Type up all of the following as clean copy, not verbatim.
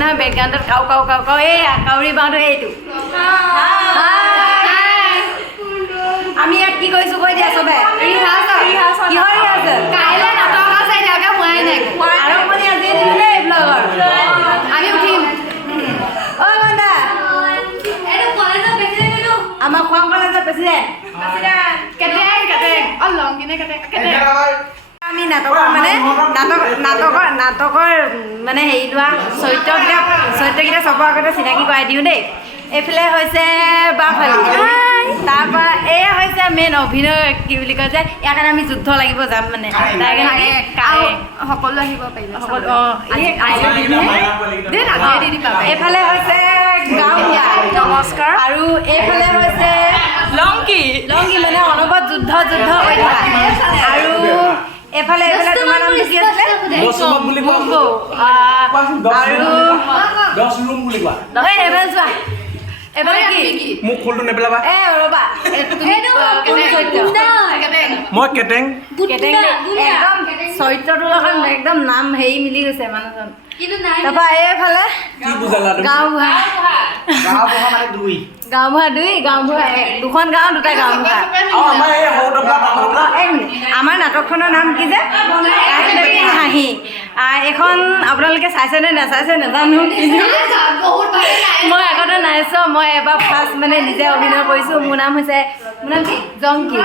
নহয় বেকগ্ৰাউণ্ডত cow cow cow cow এই কাউৰী বাঁহটো এইটো আমি ইয়াত কি কৰিছোঁ কৈ দিয়া চবে কিহৰ ৰিহাৰ্চেল কাইলৈ নাটক আছে এতিয়ালৈকে হোৱাই নাই আৰম্ভণি আজিয়ে দিলে এই ব্লগৰ আমি উঠিম অ' গন্দা আমাৰ খোৱাং কলেজৰ প্ৰেচিডেণ্ট আমি নাটকৰ মানে হেৰি লোৱা চৰিত্ৰকেইটা চবৰ আগতে চিনাকি কৰাই দিওঁ দেই এইফালে হৈছে বাফালি তাৰপৰা এয়া হৈছে মেইন অভিনয় কি বুলি কয় যে ইয়াৰ কাৰণে আমি যুদ্ধ লাগিব যাম মানে তাৰ কাৰণে সকলো আহিব পাৰিব এইফালে হৈছে গাঁৱলীয়া নমস্কাৰ আৰু এইফালে হৈছে লংকি মানে অনবৰত যুদ্ধ হৈ থকা আৰু এইফালে তোমাৰ নাম কি আছিলে এবাৰে কি মুখ খুলটো নেপেলাবা এ ৰবা মই কেটেং একদম চৰিত্ৰটো লগত একদম নাম হেৰি মিলি গৈছে মানুহজন তাৰপৰা এইফালে কি বুজালা গাঁওবুঢ়া মানে গাঁওবুঢ়া দুখন গাঁও দুটা গাঁওবুঢ়া আমাৰ নাটকখনৰ নাম কি যে হাঁহি এখন আপোনালোকে চাইছে নে নাচাইছে নাজানো মই আগতে নাই চোৱা মই এবাৰ ফাৰ্ষ্ট মানে নিজে অভিনয় কৰিছোঁ মোৰ নাম কি জংকি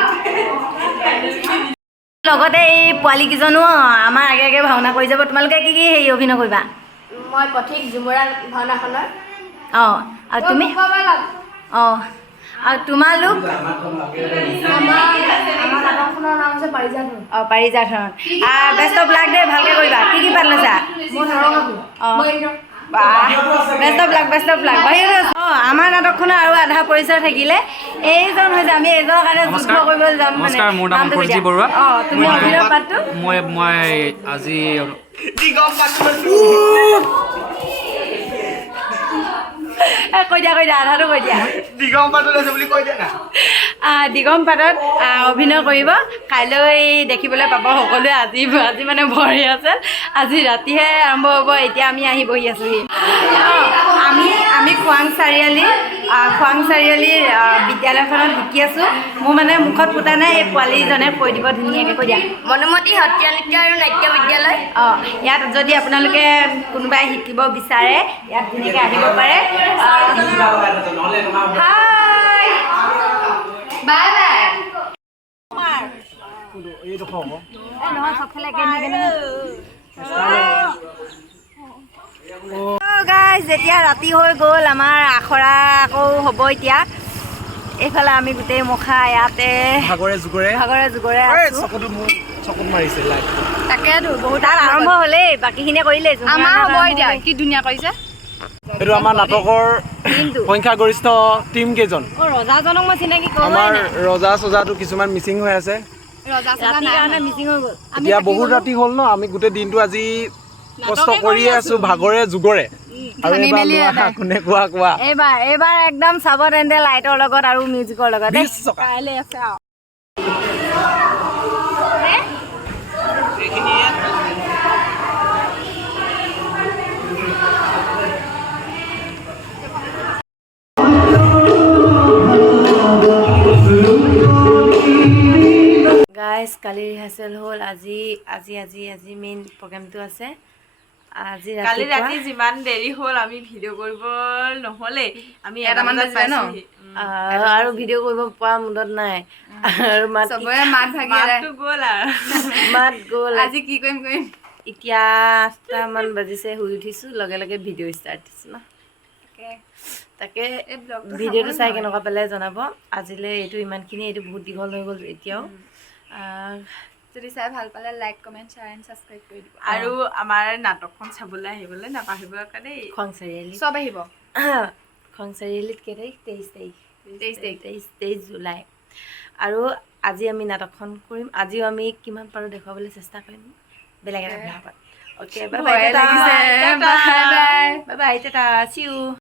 লগতে এই পোৱালীকেইজনো আমাৰ আগে আগে ভাওনা কৰি যাব তোমালোকে কি কি হেৰি অভিনয় কৰিবা মই পথিক ঝুমুৰা ভাওনাখনৰ অঁ আৰু তুমি অঁ আৰু তোমালোক নাটকখনৰ নাম হৈছে পাৰিজাত অঁ পাৰিজাত হৰণ বেষ্ট অফ লাক দেই ভালকৈ কৰিবা কি কি পাত লৈছা অঁ বেষ্ট অফ লাক বাহিৰত অঁ আমাৰ নাটকখনৰ আৰু আধা পৰিচয় থাকিলে এইজন হৈছে আমি এইজনৰ কাৰণে যুদ্ধ কৰিবলৈ যাম মানে মোৰ নাম ফৰজি বৰুৱা অঁ তুমি অভিনয় পাতটো মই আজি কৈ দিয়া আধাটো কৈ দিয়া দিগম পাতত অভিনয় কৰিব কাইলৈ দেখিবলৈ পাব সকলোৱে আজি মানে ভৰি আছে আজি ৰাতিহে আৰম্ভ হ'ব এতিয়া আমি আহি বহি আছোঁহি আমি খোৱাং চাৰিআলিৰ বিদ্যালয়খনত শিকি আছোঁ মোৰ মানে মুখত ফুটা নাই এই পোৱালীজনে কৈ দিব ধুনীয়াকৈ কৈ দিয়া মনোমতী সত্ৰীয়া নৃত্য আৰু নাট্য বিদ্যালয় অঁ ইয়াত যদি আপোনালোকে কোনোবাই শিকিব বিচাৰে ইয়াত ধুনীয়াকৈ আহিব পাৰে হাই বাই বাই গাইজ যেতিয়া ৰাতি হৈ গ'ল আমাৰ আখৰা আকৌ হ'ব এতিয়া এইফালে আমি গোটেই মুখা ইয়াতে ভাগৰে জোগৰে তাকেতো বহুত আৰম্ভ হ'লেই বাকীখিনিয়ে কৰিলে আমাৰ হ'ব এতিয়া কি ধুনীয়া কৰিছে এইটো আমাৰ নাটকৰ সংখ্যাগৰিষ্ঠ টিম কেইজন ৰজাজনক মই চিনাকি আমাৰ ৰজা চজাটো কিছুমান মিচিং হৈ আছে মিচিং হৈ গ'ল এতিয়া বহুত ৰাতি হ'ল ন আমি গোটেই দিনটো আজি কষ্ট কৰিয়ে আছো ভাগৰে জোগৰে আৰু কোনে কোৱা এইবাৰ একদম চাব তেন্তে লাইটৰ লগত আৰু মিউজিকৰ লগত কাইলৈ আছে আৰু গাইজ কালি ৰিহাৰ্চেল হ'ল আজি মেইন প্ৰগ্ৰেমটো আছে আজি কালি ৰাতি যিমান দেৰি হ'ল আমি ভিডিঅ' কৰিব নহ'লে আমি এটামান পাইছোঁহি আৰু ভিডিঅ' কৰিব পৰা মুডত নাই আৰু মাত গ'ল আজি কি কৰিম এতিয়া 8টামান বাজিছে শুই উঠিছোঁ লগে লগে ভিডিঅ' ষ্টাৰ্ট দিছোঁ ন তাকে ভিডিঅ'টো চাই কেনেকুৱা পালে জনাব আজিলৈ এইটো ইমানখিনি এইটো বহুত দীঘল হৈ গ'ল এতিয়াও যদি চাই ভাল পালে like comment share and subscribe কৰি দিব আৰু আমাৰ নাটকখন চাবলৈ আহিবলৈ নাপাহৰিব কাৰণে খোৱাং চাৰিআলি চব আহিব খোৱাং চাৰিআলিত কেই তাৰিখ 23 জুলাই আৰু আজি আমি নাটকখন কৰিম আজিও আমি কিমান পাৰোঁ দেখুৱাবলৈ চেষ্টা কৰিম বেলেগ এটা ব্লগত okay bye bye tata see U